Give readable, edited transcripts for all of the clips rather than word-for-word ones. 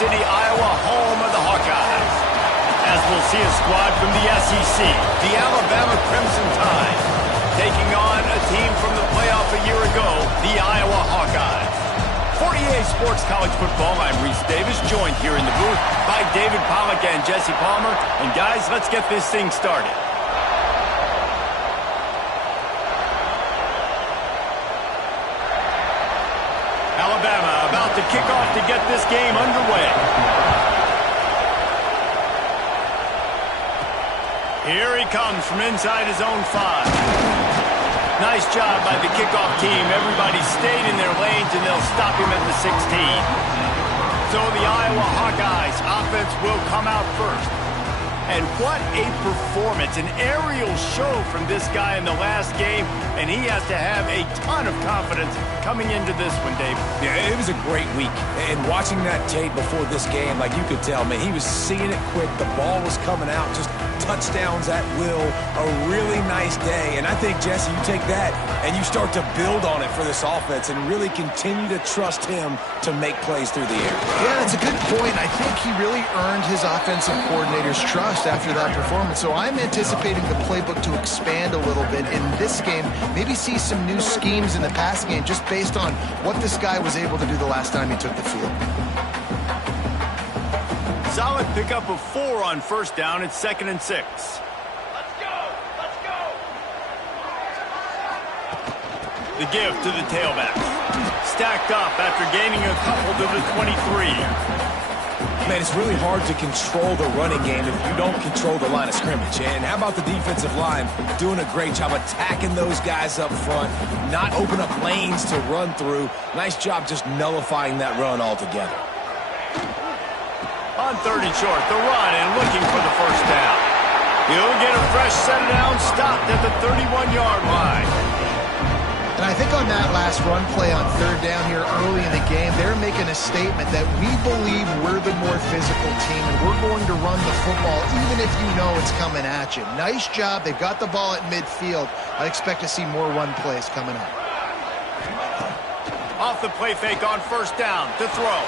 City, Iowa, home of the Hawkeyes. As we'll see a squad from the SEC, the Alabama Crimson Tide, taking on a team from the playoff a year ago, the Iowa Hawkeyes. For EA Sports College Football, I'm Reese Davis, joined here in the booth by David Pollack and Jesse Palmer. And guys, let's get this thing started. Alabama about to kick off to get this game underway. Here he comes from inside his own 5. Nice job by the kickoff team. Everybody stayed in their lanes, and they'll stop him at the 16. So the Iowa Hawkeyes offense will come out first. And what a performance, an aerial show from this guy in the last game, and he has to have a ton of confidence coming into this one, Dave. Yeah, it was a great week, and watching that tape before this game, like you could tell, man, he was seeing it quick, the ball was coming out, just touchdowns at will, a really nice day. And I think, Jesse, you take that and you start to build on it for this offense and really continue to trust him to make plays through the air. Yeah, that's a good point. I think he really earned his offensive coordinator's trust after that performance. So I'm anticipating the playbook to expand a little bit in this game, maybe see some new schemes in the passing game just based on what this guy was able to do the last time he took the field. Solid pickup of 4 on first down. It's 2nd and 6. Let's go! Let's go! The give to the tailback. Stacked up after gaining a couple to the 23. Man, it's really hard to control the running game if you don't control the line of scrimmage. And how about the defensive line doing a great job attacking those guys up front, not open up lanes to run through. Nice job just nullifying that run altogether. On 3rd and short, the run and looking for the first down. He'll get a fresh set down, stopped at the 31-yard line. And I think on that last run play on 3rd down here early in the game, they're making a statement that we believe we're the more physical team and we're going to run the football even if you know it's coming at you. Nice job. They've got the ball at midfield. I expect to see more run plays coming up. Off the play fake on first down to throw.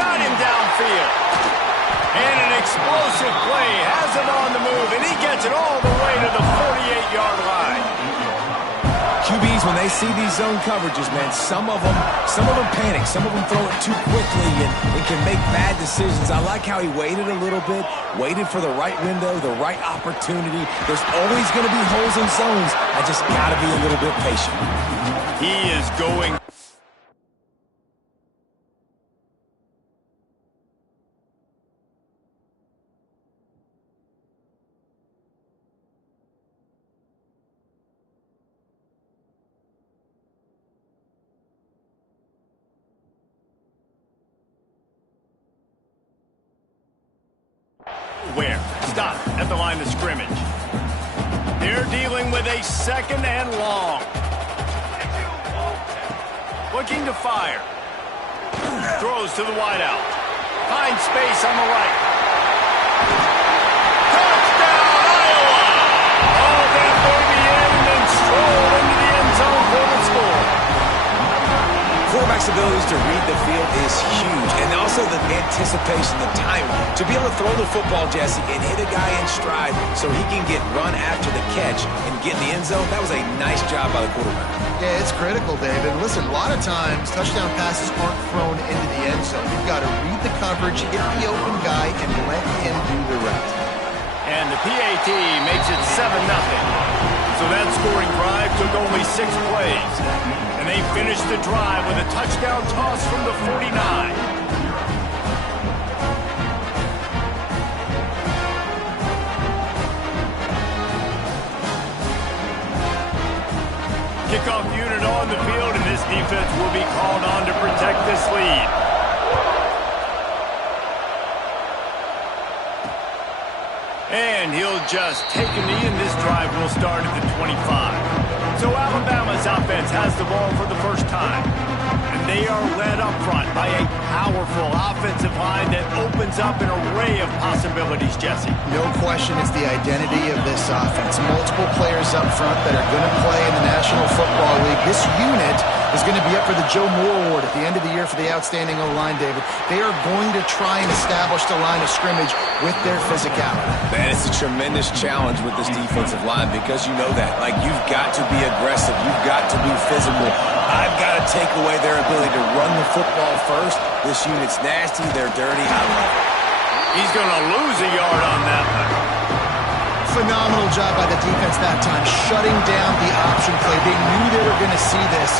Got him downfield. And an explosive play has him on the move, and he gets it all the way to the 48-yard line. QBs, when they see these zone coverages, man, some of them panic. Some of them throw it too quickly and can make bad decisions. I like how he waited a little bit, waited for the right window, the right opportunity. There's always going to be holes in zones. I just got to be a little bit patient. He is going. Where? Stop at the line of scrimmage. They're dealing with a 2nd and long. Looking to fire. Throws to the wideout. Finds space on the right. Touchdown, Iowa! Oh, that baby in and strolled into the end zone for the score. Quarterback's abilities to read the field is huge, and also the anticipation, the timing. To be able to throw the football, Jesse, and hit a guy in stride so he can get run after the catch and get in the end zone, that was a nice job by the quarterback. Yeah, it's critical, David. Listen, a lot of times touchdown passes aren't thrown into the end zone. You've got to read the coverage, hit the open guy, and let him do the rest. And the PAT makes it 7-0. So that scoring drive took only 6 plays. And they finished the drive with a touchdown toss from the 49. Kickoff unit on the field, and this defense will be called on to protect this lead. And he'll just take a knee, and this drive will start at the 25. So Alabama's offense has the ball for the first time. And they are led up front by a powerful offensive line that opens up an array of possibilities, Jesse. No question it's the identity of this offense. Multiple players up front that are going to play in the National Football League. This unit is is going to be up for the Joe Moore Award at the end of the year for the outstanding O-line, David. They are going to try and establish the line of scrimmage with their physicality. Man, it's a tremendous challenge with this defensive line because you know that. Like, you've got to be aggressive. You've got to be physical. I've got to take away their ability to run the football first. This unit's nasty. They're dirty. I love it. He's going to lose a yard on that one. Phenomenal job by the defense that time, shutting down the option play. They knew they were going to see this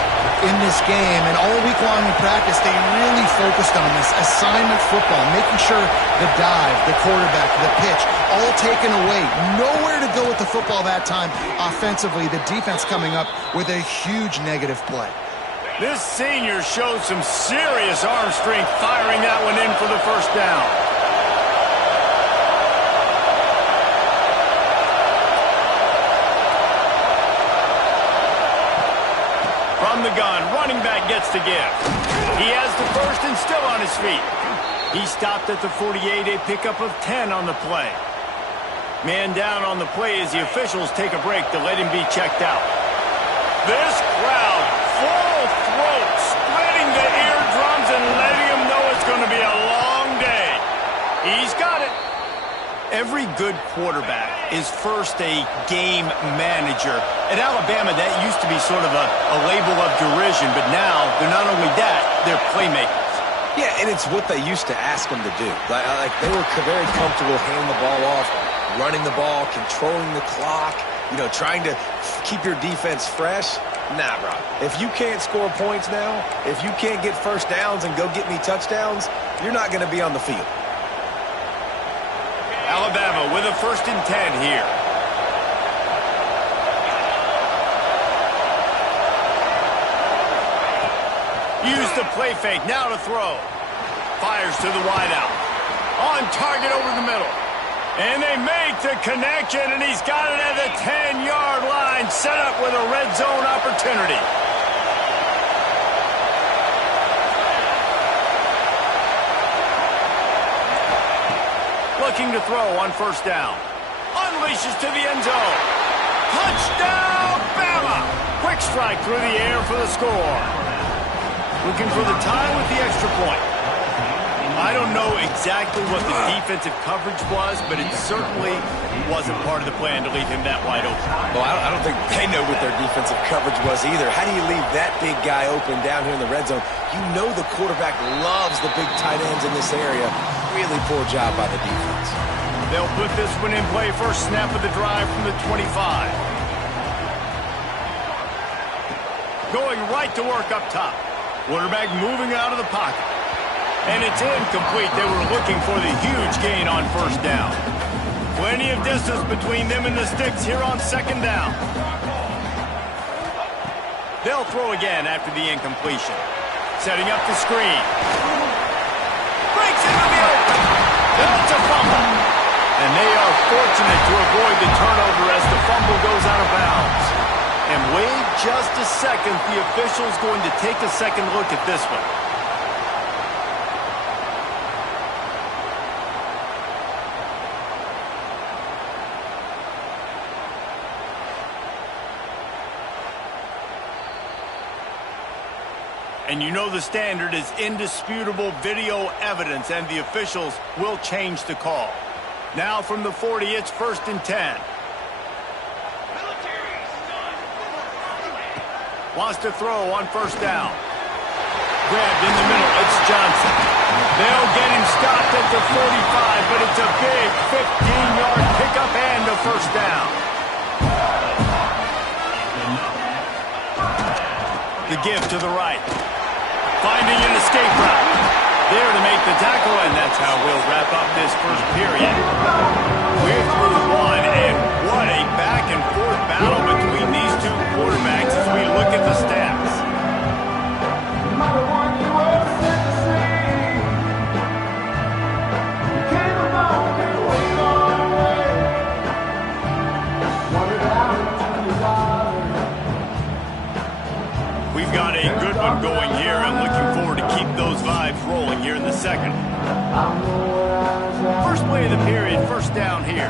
in this game, and all week long in practice, they really focused on this assignment football, making sure the dive, the quarterback, the pitch, all taken away. Nowhere to go with the football that time offensively. The defense coming up with a huge negative play. This senior showed some serious arm strength firing that one in for the first down. From the gun, running back gets to give. He has the first and still on his feet. He stopped at the 48, a pickup of 10 on the play. Man down on the play as the officials take a break to let him be checked out. This crowd, full throat, splitting the eardrums and letting him know it's going to be a long day. He's got it. Every good quarterback is first a game manager. At Alabama, that used to be sort of a label of derision, but now they're not only that, they're playmakers. Yeah, and it's what they used to ask them to do. Like they were very comfortable handing the ball off, running the ball, controlling the clock, trying to keep your defense fresh. Nah, bro. If you can't score points now, if you can't get first downs and go get me touchdowns, you're not going to be on the field. Alabama with a 1st and 10 here. Use the play fake, now to throw. Fires to the wideout. On target over the middle. And they make the connection, and he's got it at the 10-yard line, set up with a red zone opportunity. Looking to throw on 1st down. Unleashes to the end zone. Touchdown, Bama! Quick strike through the air for the score. Looking for the tie with the extra point. I don't know exactly what the defensive coverage was, but it certainly wasn't part of the plan to leave him that wide open. Well, I don't think they know what their defensive coverage was either. How do you leave that big guy open down here in the red zone? You know the quarterback loves the big tight ends in this area. Really poor job by the defense. They'll put this one in play. First snap of the drive from the 25. Going right to work up top. Quarterback moving out of the pocket. And it's incomplete. They were looking for the huge gain on 1st down. Plenty of distance between them and the sticks here on 2nd down. They'll throw again after the incompletion. Setting up the screen. Breaks into the open. That's a fumble. And they are fortunate to avoid the turnover as the fumble goes out of bounds. And wait just a second. The official's going to take a second look at this one. And you know the standard is indisputable video evidence, and the officials will change the call. Now from the 40, it's 1st and 10. Wants to throw on 1st down. Grabbed in the middle, it's Johnson. They'll get him stopped at the 45, but it's a big 15-yard pickup and a 1st down. The give to the right. Finding an escape route. There to make the tackle, and that's how we'll wrap up this first period. We're through one, and what a back-and-forth battle between these two quarterbacks as we look at the stats. We've got a good one going here, and looking forward to keep those vibes rolling here in the second. First play of the period, 1st down here.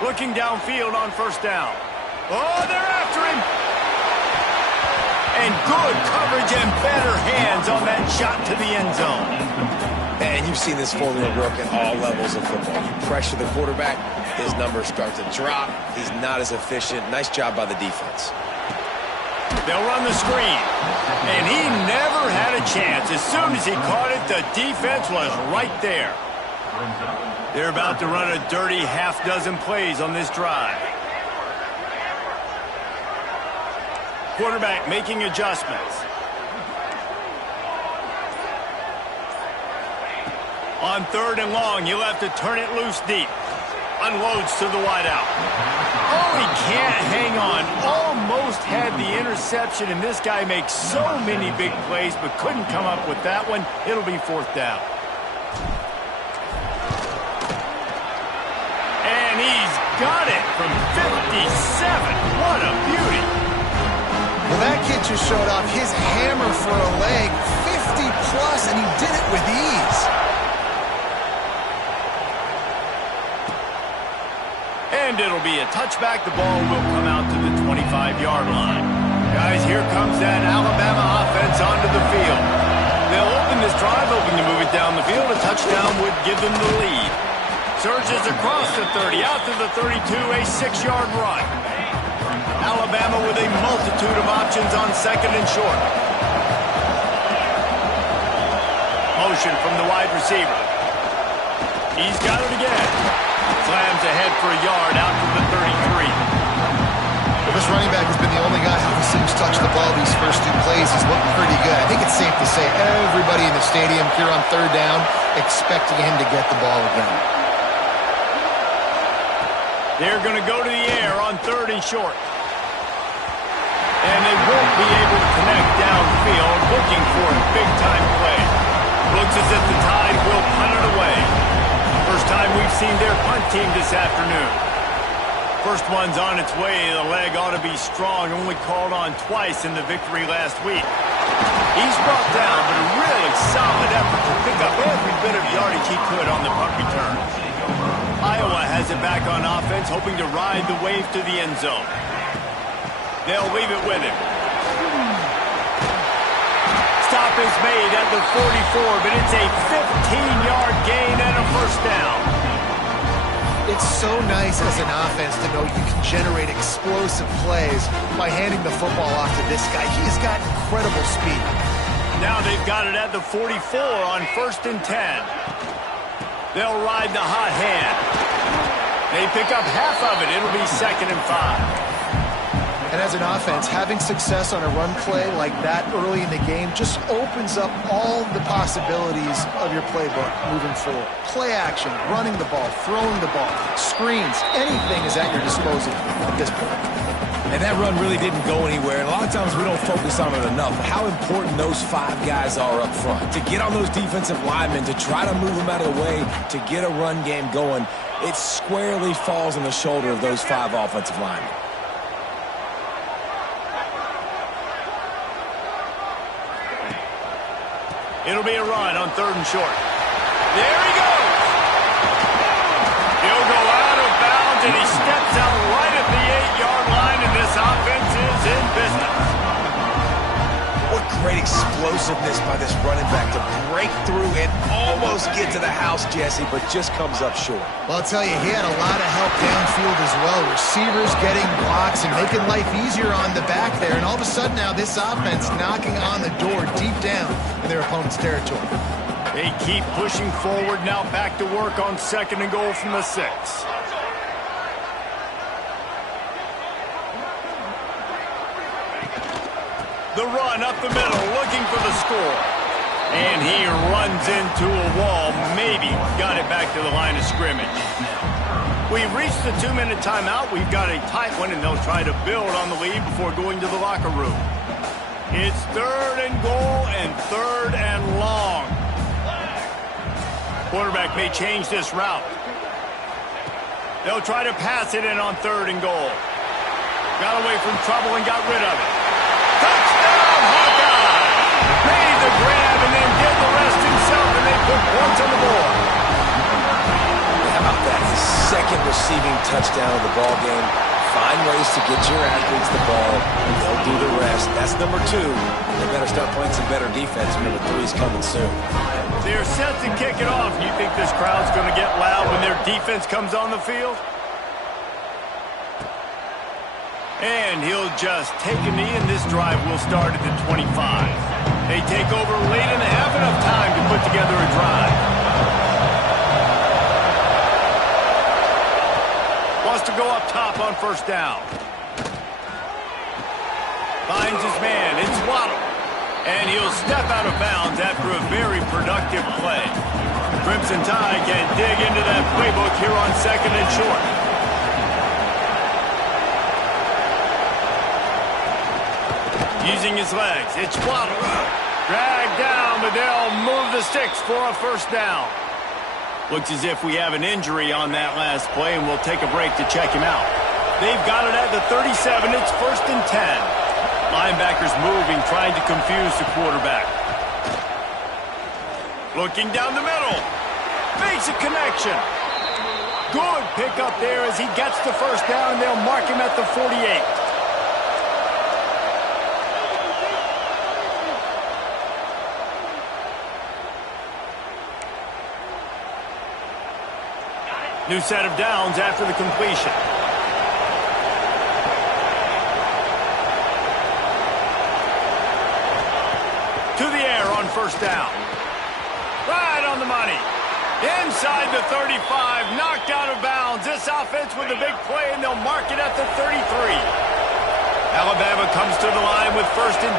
Looking downfield on 1st down. Oh, they're after him. And good coverage and better hands on that shot to the end zone. And you've seen this formula work at all levels of football. You pressure the quarterback, his numbers start to drop. He's not as efficient. Nice job by the defense. They'll run the screen. And he never had a chance. As soon as he caught it, the defense was right there. They're about to run a dirty half-dozen plays on this drive. Quarterback making adjustments. On 3rd and long, he'll have to turn it loose deep. Unloads to the wideout. Oh, he can't hang on. Almost had the interception, and this guy makes so many big plays, but couldn't come up with that one. It'll be 4th down. And he's got it from 57. What a beauty. Well, that kid just showed off his hammer for a leg, 50-plus, and he did it with ease. And it'll be a touchback. The ball will come out to the 25-yard line. Guys, here comes that Alabama offense onto the field. They'll open this drive, hoping to move it down the field. A touchdown would give them the lead. Surges across the 30, out to the 32, a 6-yard run. Alabama with a multitude of options on 2nd and short. Motion from the wide receiver. He's got it again. Slams ahead for a yard out to the 33. Well, this running back has been the only guy who's touched the ball these first 2 plays. He's looking pretty good. I think it's safe to say everybody in the stadium here on 3rd down expecting him to get the ball again. They're going to go to the air on 3rd and short. And they won't be able to connect downfield, looking for a big-time play. Looks as if the Tide will punt it away. First time we've seen their punt team this afternoon. First one's on its way. The leg ought to be strong. Only called on twice in the victory last week. He's brought down, but a really solid effort to pick up every bit of yardage he could on the punt return. Iowa has it back on offense, hoping to ride the wave to the end zone. They'll leave it with him. Stop is made at the 44, but it's a 15-yard gain and a 1st down. It's so nice as an offense to know you can generate explosive plays by handing the football off to this guy. He's got incredible speed. Now they've got it at the 44 on 1st and 10. They'll ride the hot hand. They pick up half of it. It'll be 2nd and 5. And as an offense, having success on a run play like that early in the game just opens up all the possibilities of your playbook moving forward. Play action, running the ball, throwing the ball, screens, anything is at your disposal at this point. And that run really didn't go anywhere. And a lot of times we don't focus on it enough. How important those 5 guys are up front. To get on those defensive linemen, to try to move them out of the way, to get a run game going, it squarely falls on the shoulder of those 5 offensive linemen. It'll be a run on 3rd and short. There he goes. He'll go out of bounds, and he steps out right at the 8-yard line, and this offense is in business. What great explosiveness by this running back to break through and almost get to the house, Jesse, but just comes up short. Well, I'll tell you, he had a lot of help downfield as well. Receivers getting blocks and making life easier on the back there. And all of a sudden now this offense knocking on the door deep down in their opponent's territory. They keep pushing forward, now back to work on 2nd and goal from the 6. The run up the middle, looking for the score. And he runs into a wall, maybe got it back to the line of scrimmage. We've reached the 2-minute timeout. We've got a tight one, and they'll try to build on the lead before going to the locker room. It's 3rd and goal and 3rd and long. Quarterback may change this route. They'll try to pass it in on 3rd and goal. Got away from trouble and got rid of it. Touchdown, Hawkeye! Made the grab and then did the rest himself, and they put points on the board. How about that? second receiving touchdown of the ball game. Find ways to get your athletes the ball, and they'll do the rest. That's number 2. They better start playing some better defense. Number 3 is coming soon. They're set to kick it off. You think this crowd's going to get loud when their defense comes on the field? And he'll just take a knee, and this drive will start at the 25. They take over late and have enough time to put together a drive. Wants to go up top on first down. Finds his man. It's Waddle. And he'll step out of bounds after a very productive play. The Crimson Tide can dig into that playbook here on second and short. Using his legs, it's Waddle. Dragged down, but they'll move the sticks for a first down. Looks as if we have an injury on that last play, and we'll take a break to check him out. They've got it at the 37. It's 1st and 10. Linebackers moving, trying to confuse the quarterback. Looking down the middle. Makes a connection. Good pickup there as he gets the first down, and they'll mark him at the 48. New set of downs after the completion. To the air on first down. Right on the money. Inside the 35, knocked out of bounds. This offense with a big play, and they'll mark it at the 33. Alabama comes to the line with 1st and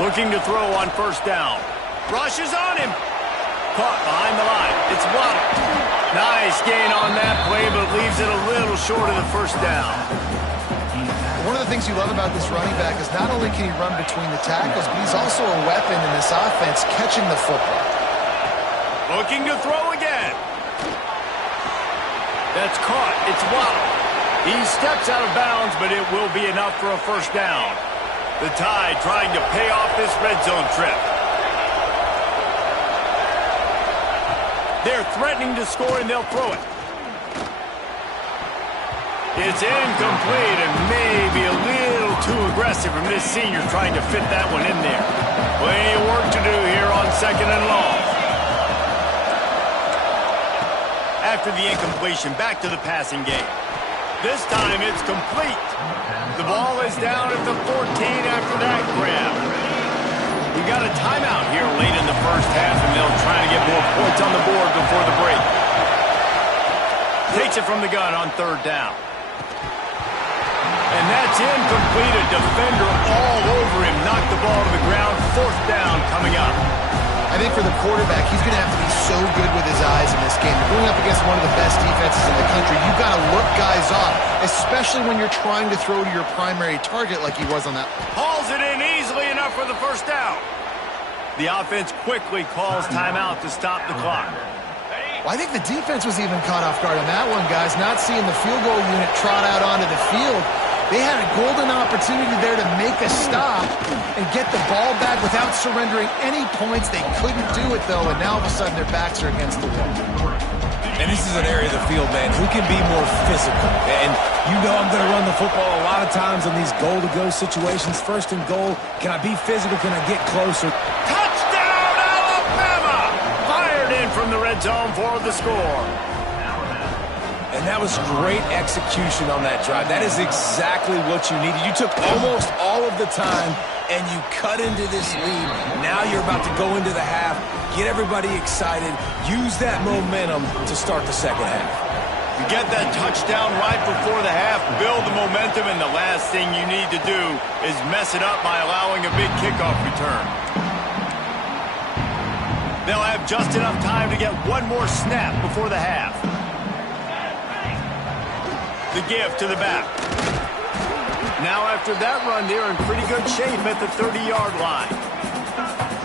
10. Looking to throw on first down. Rushes on him. Caught behind the line. It's Waddle. Nice gain on that play, but leaves it a little short of the first down. One of the things you love about this running back is not only can he run between the tackles, but he's also a weapon in this offense catching the football. Looking to throw again. That's caught. It's Waddle. He steps out of bounds, but it will be enough for a first down. The Tide trying to pay off this red zone trip. They're threatening to score, and they'll throw it. It's incomplete and maybe a little too aggressive from this senior trying to fit that one in there. Plenty of work to do here on second and long. After the incompletion, back to the passing game. This time it's complete. The ball is down at the 14 after that grab. We got a timeout here late in the first half, and they'll try to get more points on the board before the break. Takes it from the gun on third down. And that's incomplete. A defender all over him. Knocked the ball to the ground. Fourth down coming up. I think for the quarterback, he's going to have to be so good with his eyes in this game. You're going up against one of the best defenses in the country. You've got to look guys off, especially when you're trying to throw to your primary target like he was on that. Hauls it in easily enough for the first down. The offense quickly calls timeout to stop the clock. Well, I think the defense was even caught off guard on that one, guys. Not seeing the field goal unit trot out onto the field. They had a golden opportunity there to make a stop and get the ball back without surrendering any points. They couldn't do it, though, and now all of a sudden their backs are against the wall. And this is an area of the field, man, who can be more physical. And you know I'm going to run the football a lot of times in these goal-to-go situations. First and goal, can I be physical? Can I get closer? Touchdown, Alabama! Fired in from the red zone for the score. And that was great execution on that drive. That is exactly what you needed. You took almost all of the time, and you cut into this lead. Now you're about to go into the half, get everybody excited, use that momentum to start the second half. You get that touchdown right before the half, build the momentum, and the last thing you need to do is mess it up by allowing a big kickoff return. They'll have just enough time to get one more snap before the half. The give to the back. Now after that run, they're in pretty good shape at the 30-yard line.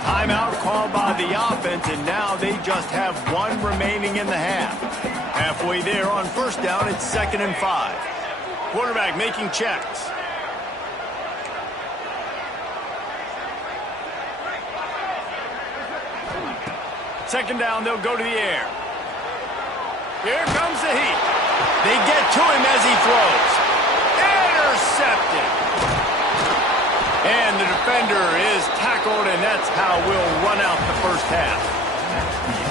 Timeout called by the offense, and now they just have one remaining in the half. Halfway there on first down, it's 2nd and 5. Quarterback making checks. Second down, they'll go to the air. Here comes the heat. They get to him as he throws. Intercepted. And the defender is tackled, and that's how we'll run out the first half.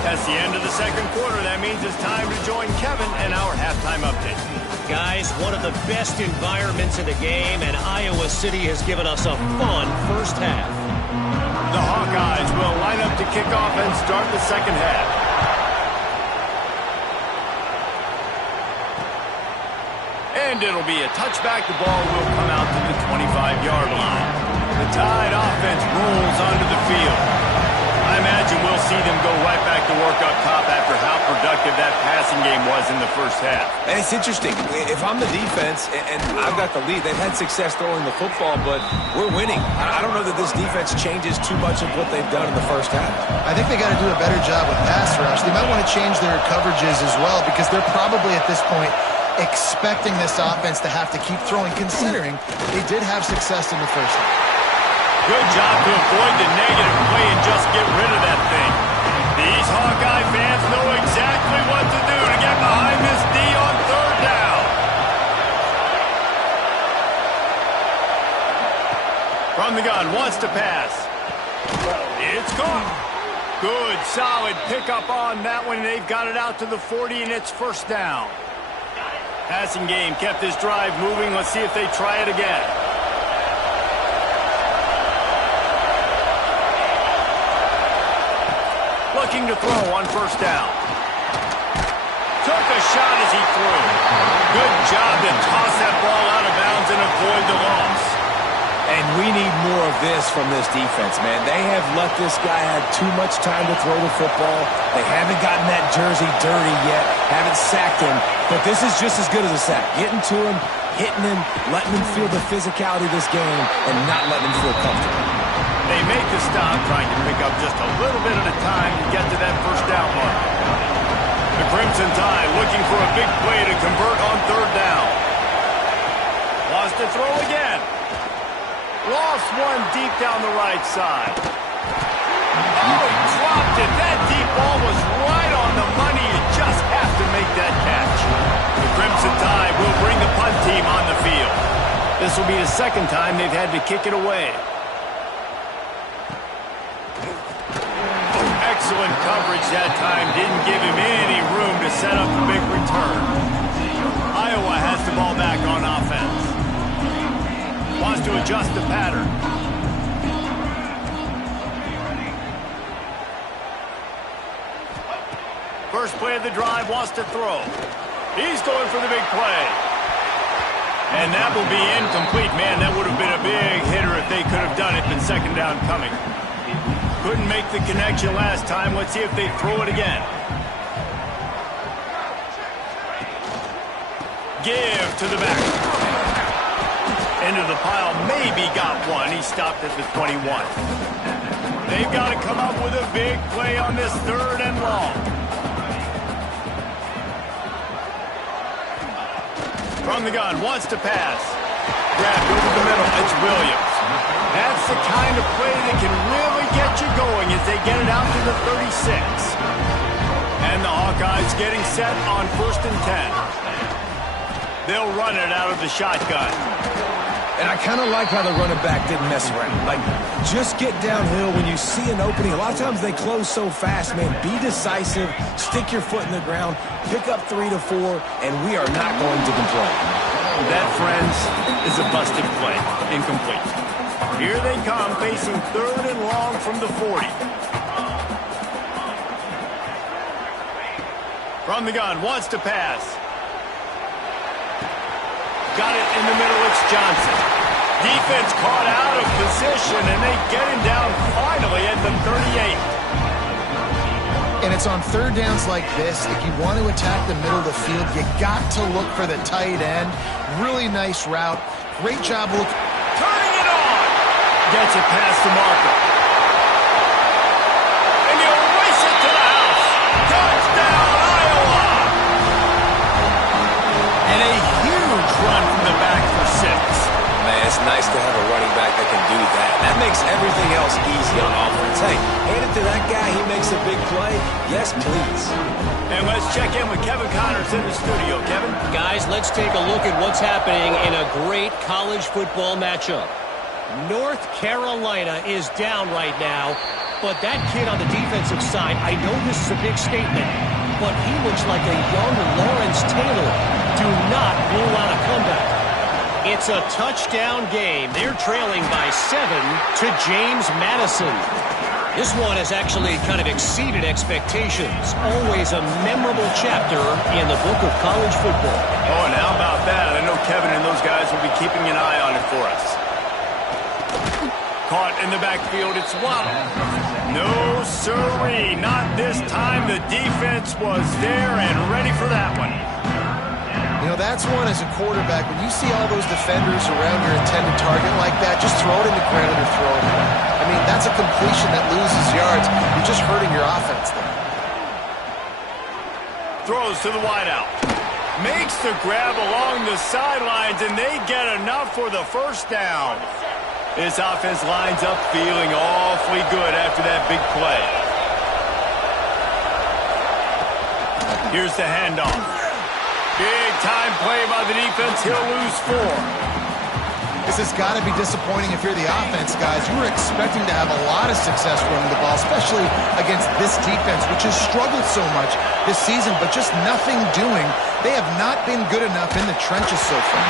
That's the end of the second quarter. That means it's time to join Kevin and our halftime update. Guys, one of the best environments in the game, and Iowa City has given us a fun first half. The Hawkeyes will line up to kick off and start the second half. And it'll be a touchback. The ball will come out to the 25-yard line. The Tide offense rolls onto the field. I imagine we'll see them go right back to work up top after how productive that passing game was in the first half. And it's interesting. If I'm the defense and I've got the lead, they've had success throwing the football, but we're winning. I don't know that this defense changes too much of what they've done in the first half. I think they got to do a better job with pass rush. They might want to change their coverages as well because they're probably at this point expecting this offense to have to keep throwing, considering they did have success in the first half. Good job to avoid the negative play and just get rid of that thing. These Hawkeye fans know exactly what to do to get behind this D on third down. From the gun, wants to pass. It's caught. Good, solid pickup on that one. They've got it out to the 40, and it's first down. Passing game kept this drive moving. Let's see if they try it again. Looking to throw on first down. Took a shot as he threw. Good job to toss that ball out of bounds and avoid the loss. And we need more of this from this defense, man. They have let this guy have too much time to throw the football. They haven't gotten that jersey dirty yet, haven't sacked him. But this is just as good as a sack. Getting to him, hitting him, letting him feel the physicality of this game, and not letting him feel comfortable. They make the stop, trying to pick up just a little bit at a time to get to that first down mark. The Crimson Tide looking for a big play to convert on third down. Wants to throw again. Lost one deep down the right side. Oh, he dropped it. That deep ball was right on the money. You just have to make that catch. The Crimson Tide will bring the punt team on the field. This will be the second time they've had to kick it away. Excellent coverage that time. Didn't give him any room to set up the big return. Iowa has the ball back on offense. Wants to adjust the pattern. First play of the drive, wants to throw. He's going for the big play. And that will be incomplete. Man, that would have been a big hitter if they could have done it, but second down coming. Couldn't make the connection last time. Let's see if they throw it again. Give to the back. Into the pile. Maybe got one. He stopped at the 21. They've got to come up with a big play on this third and long. From the gun. Wants to pass. Grabbed over the middle. It's Williams. That's the kind of play that can really get you going as they get it out to the 36. And the Hawkeyes getting set on 1st and 10. They'll run it out of the shotgun. And I kind of like how the running back didn't mess around. Like, just get downhill when you see an opening. A lot of times they close so fast, man. Be decisive, stick your foot in the ground, pick up 3 to 4, and we are not going to complain. That, friends, is a busted play. Incomplete. Here they come, facing third and long from the 40. From the gun, wants to pass. Got it in the middle, it's Johnson. Defense caught out of position, and they get him down finally at the 38. And it's on third downs like this. If you want to attack the middle of the field, you got to look for the tight end. Really nice route. Great job looking. Turning it on. Gets it past the marker. And you race it to the house. Touchdown, Iowa. And a huge run from the back for 6. Man, it's nice to have a running back that can do that. That makes everything else easy on offense. Hey, hand it to that guy. He makes a big play. Yes, please. And let's check in with Kevin Connors in the studio. Kevin? Guys, let's take a look at what's happening in a great college football matchup. North Carolina is down right now, but that kid on the defensive side, I know this is a big statement, but he looks like a young Lawrence Taylor. Do not rule out a comeback. It's a touchdown game. They're trailing by 7 to James Madison. This one has actually kind of exceeded expectations. Always a memorable chapter in the book of college football. Oh, and how about that? I know Kevin and those guys will be keeping an eye on it for us. Caught in the backfield, it's Waddle. No, sirree, not this time. The defense was there and ready for that one. You know, that's one as a quarterback. When you see all those defenders around your intended target like that, just throw it in the ground or throw it away. I mean, that's a completion that loses yards. You're just hurting your offense there. Throws to the wideout. Makes the grab along the sidelines, and they get enough for the first down. This offense lines up feeling awfully good after that big play. Here's the handoff. Big time play by the defense. He'll lose 4. This has got to be disappointing if you're the offense, guys. You were expecting to have a lot of success running the ball, especially against this defense, which has struggled so much this season, but just nothing doing. They have not been good enough in the trenches so far.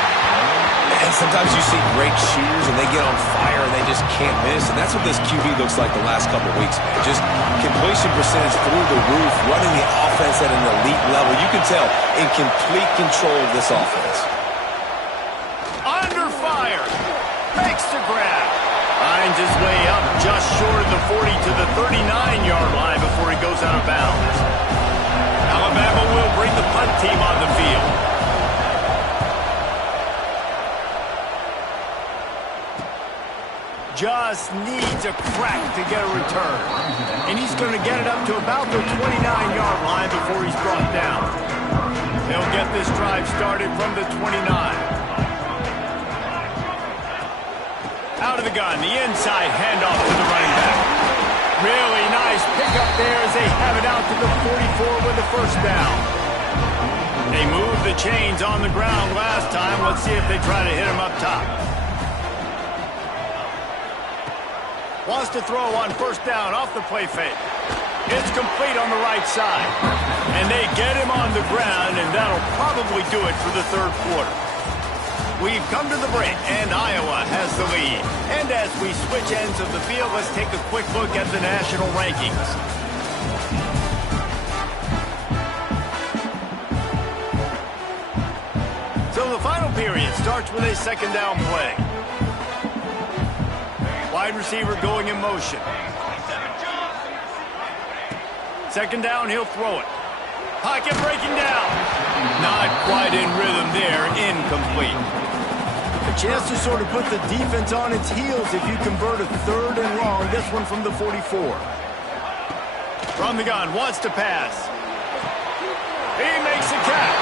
And sometimes you see great shooters, and they get on fire, and they just can't miss. And that's what this QB looks like the last couple of weeks, man. Just completion percentage through the roof, running the offense at an elite level. You can tell in complete control of this offense. Under fire. Makes the grab. Finds his way up just short of the 40 to the 39-yard line before he goes out of bounds. Alabama will bring the punt team on the field. Just needs a crack to get a return. And he's going to get it up to about the 29-yard line before he's brought down. They'll get this drive started from the 29. Out of the gun, the inside handoff to the running back. Really nice pickup there as they have it out to the 44 with the first down. They moved the chains on the ground last time. Let's see if they try to hit him up top. Wants to throw on first down off the play fake. It's complete on the right side. And they get him on the ground, and that'll probably do it for the third quarter. We've come to the break, and Iowa has the lead. And as we switch ends of the field, let's take a quick look at the national rankings. So the final period starts with a second down play. Wide receiver going in motion. Second down, he'll throw it. Pocket breaking down. Not quite in rhythm there, incomplete. A chance to sort of put the defense on its heels if you convert a third and long. This one from the 44. From the gun, wants to pass. He makes a catch.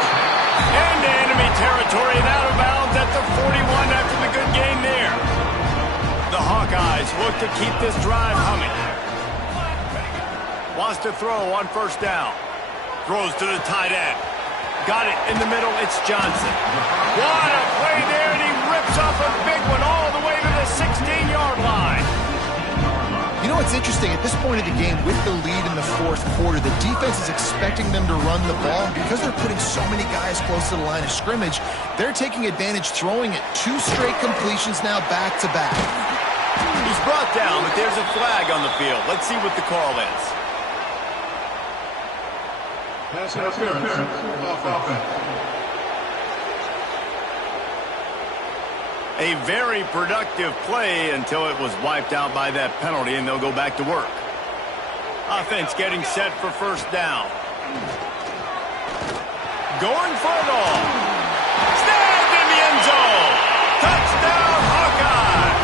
Into enemy territory and out of bounds at the 41 after the good game there. The Hawkeyes look to keep this drive humming. Wants to throw on first down. Throws to the tight end. Got it in the middle. It's Johnson. What a play there, and he rips off a big one all the way to the 16-yard line. You know what's interesting? At this point of the game, with the lead in the fourth quarter, the defense is expecting them to run the ball. Because they're putting so many guys close to the line of scrimmage, they're taking advantage, throwing it 2 straight completions now back-to-back. He's brought down, but there's a flag on the field. Let's see what the call is. Pass interference. Offense. A very productive play until it was wiped out by that penalty, and they'll go back to work. Offense getting set for first down. Going for it all. Snagged in the end zone. Touchdown, Hawkeye.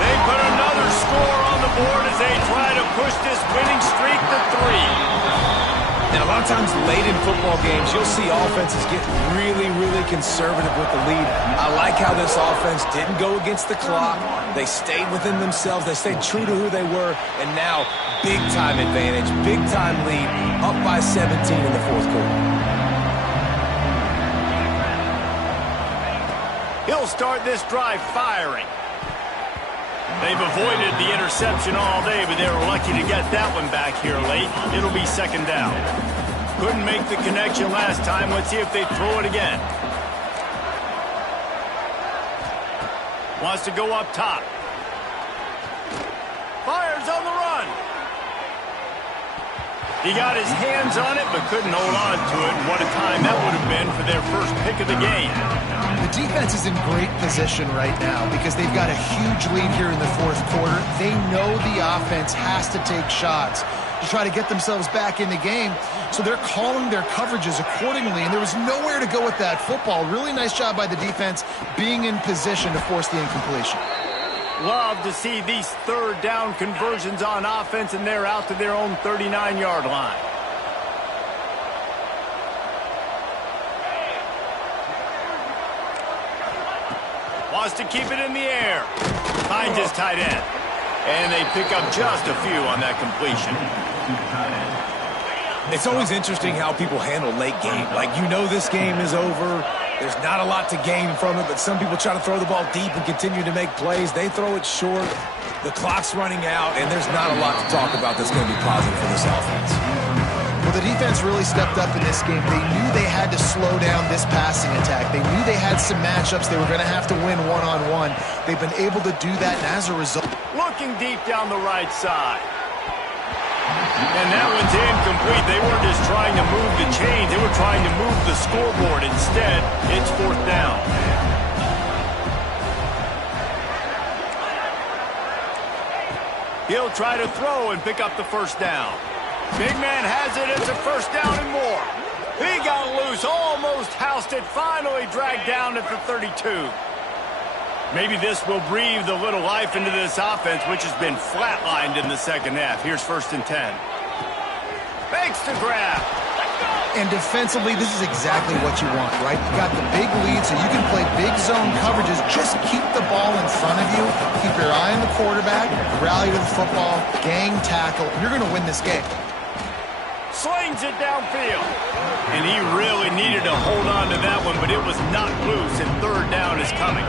They put another score on the board as they try to push this winning streak to 3. Now, a lot of times late in football games, you'll see offenses get really, really conservative with the lead. I like how this offense didn't go against the clock. They stayed within themselves. They stayed true to who they were. And now, big-time advantage, big-time lead, up by 17 in the fourth quarter. He'll start this drive firing. They've avoided the interception all day, but they were lucky to get that one back here late. It'll be second down. Couldn't make the connection last time. Let's see if they throw it again. Wants to go up top. Fires on the run. He got his hands on it, but couldn't hold on to it. And what a time that would have been for their first pick of the game. The defense is in great position right now because they've got a huge lead here in the fourth quarter. They know the offense has to take shots to try to get themselves back in the game. So they're calling their coverages accordingly, and there was nowhere to go with that football. Really nice job by the defense being in position to force the incompletion. Love to see these third down conversions on offense, and they're out to their own 39-yard line. Wants to keep it in the air. Finds his tight end. And they pick up just a few on that completion. It's always interesting how people handle late game. Like, you know this game is over. There's not a lot to gain from it, but some people try to throw the ball deep and continue to make plays. They throw it short. The clock's running out, and there's not a lot to talk about that's going to be positive for this offense. Well, the defense really stepped up in this game. They knew they had to slow down this passing attack. They knew they had some matchups they were going to have to win one-on-one. They've been able to do that, and as a result... Looking deep down the right side. And that one's incomplete. They weren't just trying to move the chains. They were trying to move the scoreboard. Instead, it's fourth down. He'll try to throw and pick up the first down. Big man has it. It's a first down and more. He got loose, almost housed it, finally dragged down at the 32. Maybe this will breathe a little life into this offense, which has been flatlined in the second half. Here's 1st and 10. Fakes the grab. And defensively, this is exactly what you want, right? You got the big lead, so you can play big zone coverages. Just keep the ball in front of you. Keep your eye on the quarterback. Rally to the football. Gang tackle. You're going to win this game. Slings it downfield. And he really needed to hold on to that one, but it was not loose, and third down is coming.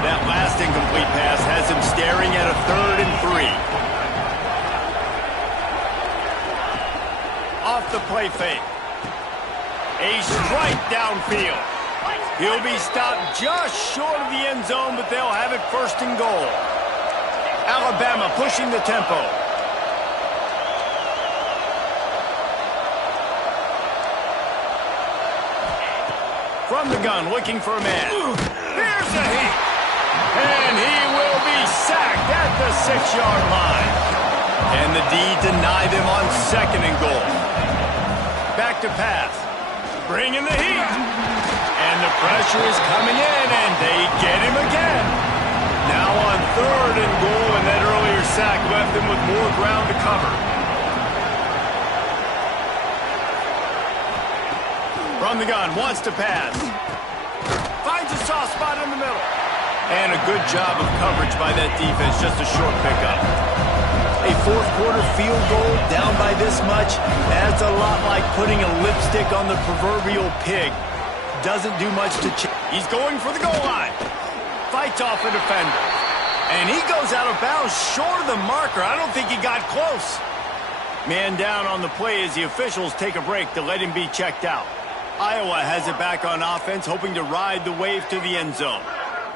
That last incomplete pass has him staring at a 3rd and 3. Off the play fake. A strike downfield. He'll be stopped just short of the end zone, but they'll have it 1st and goal. Alabama pushing the tempo. From the gun, looking for a man. Here's a hit. And he will be sacked at the 6-yard line. And the D denied him on 2nd and goal. Back to pass. Bringing the heat. And the pressure is coming in, and they get him again. Now on 3rd and goal, and that earlier sack left him with more ground to cover. From the gun, wants to pass. Finds a soft spot in the middle. And a good job of coverage by that defense, just a short pickup. A fourth quarter field goal down by this much, that's a lot like putting a lipstick on the proverbial pig. Doesn't do much to change. He's going for the goal line. Fights off a defender. And he goes out of bounds short of the marker. I don't think he got close. Man down on the play as the officials take a break to let him be checked out. Iowa has it back on offense, hoping to ride the wave to the end zone.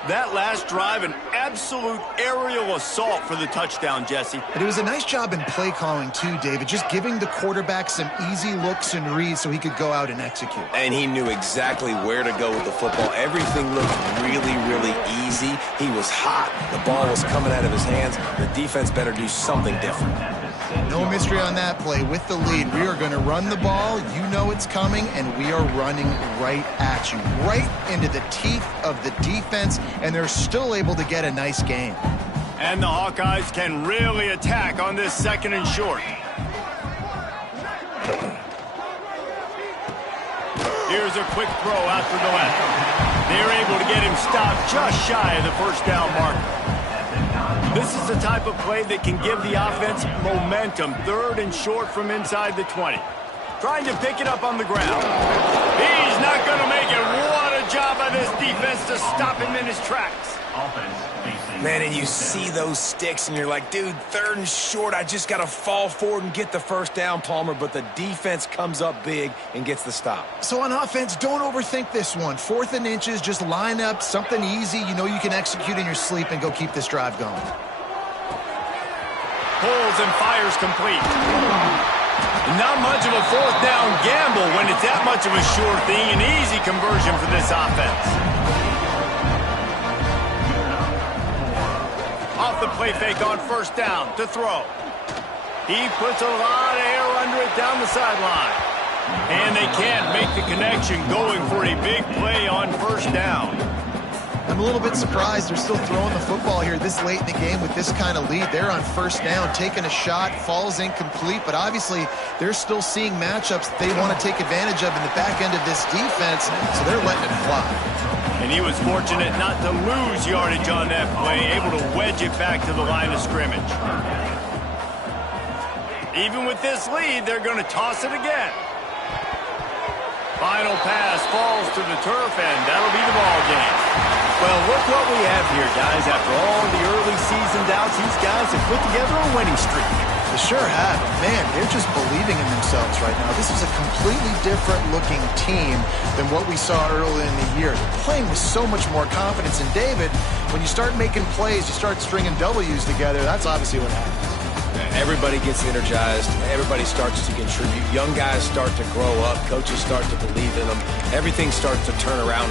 That last drive, an absolute aerial assault for the touchdown, Jesse. And it was a nice job in play calling, too, David, just giving the quarterback some easy looks and reads so he could go out and execute. And he knew exactly where to go with the football. Everything looked really, really easy. He was hot. The ball was coming out of his hands. The defense better do something different. No mystery on that play. With the lead, we are going to run the ball. You know it's coming, and we are running right at you, right into the teeth of the defense, and they're still able to get a nice gain. And the Hawkeyes can really attack on this 2nd and short. Here's a quick throw out to the left. They're able to get him stopped just shy of the first down marker. This is the type of play that can give the offense momentum. 3rd and short from inside the 20. Trying to pick it up on the ground. He's not going to make it. What a job by this defense to stop him in his tracks. Man, and you see those sticks, and you're like, dude, 3rd and short, I just got to fall forward and get the first down, Palmer, but the defense comes up big and gets the stop. So on offense, don't overthink this one. 4th and inches, just line up something easy you know you can execute in your sleep and go keep this drive going. Pulls and fires complete. Not much of a 4th down gamble when it's that much of a sure thing. An easy conversion for this offense. Off the play fake on 1st down to throw. He puts a lot of air under it down the sideline. And they can't make the connection going for a big play on 1st down. I'm a little bit surprised they're still throwing the football here this late in the game with this kind of lead. They're on 1st down, taking a shot, falls incomplete, but obviously they're still seeing matchups that they want to take advantage of in the back end of this defense, so they're letting it fly. And he was fortunate not to lose yardage on that play, able to wedge it back to the line of scrimmage. Even with this lead, they're going to toss it again. Final pass falls to the turf, and that'll be the ball game. Well, look what we have here, guys. After all the early season doubts, these guys have put together a winning streak. They sure have. Man, they're just believing in themselves right now. This is a completely different looking team than what we saw early in the year. They're playing with so much more confidence. And David, when you start making plays, you start stringing W's together, that's obviously what happens. Everybody gets energized. Everybody starts to contribute. Young guys start to grow up. Coaches start to believe in them. Everything starts to turn around.